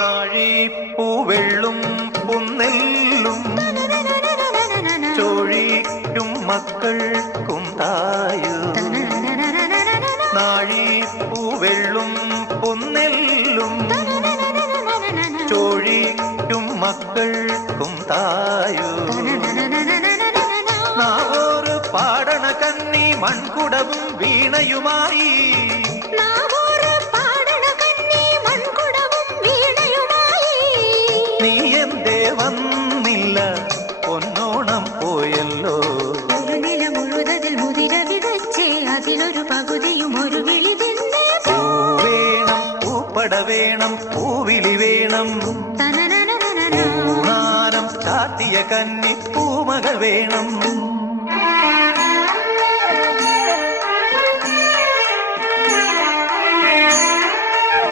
നാഴിപ്പൂവെള്ളും പുന്നെല്ലും ചോഴിക്കും മക്കൾക്കും തായു. നാഴിപ്പൂവെള്ളും പുന്നെല്ലും ചോഴിക്കും മക്കൾക്കും തായു. നാവോറ് പാടണ കന്നി മൺകുടവും വീണയുമായി. നീ എന്തേ വന്നില്ല, പൊന്നോണം പോയല്ലോ. ഒരു നില മുഴുവതിൽ മുതിര വിതച്ചേ, അതിലൊരു പകുതിയും ഒരു വിളി തന്നെ. പൂ വേണം, പൂപ്പട വേണം, പൂവിളി വേണം. പൂണാനം ചാത്തിയ കന്നി പൂമകൾ വേണം.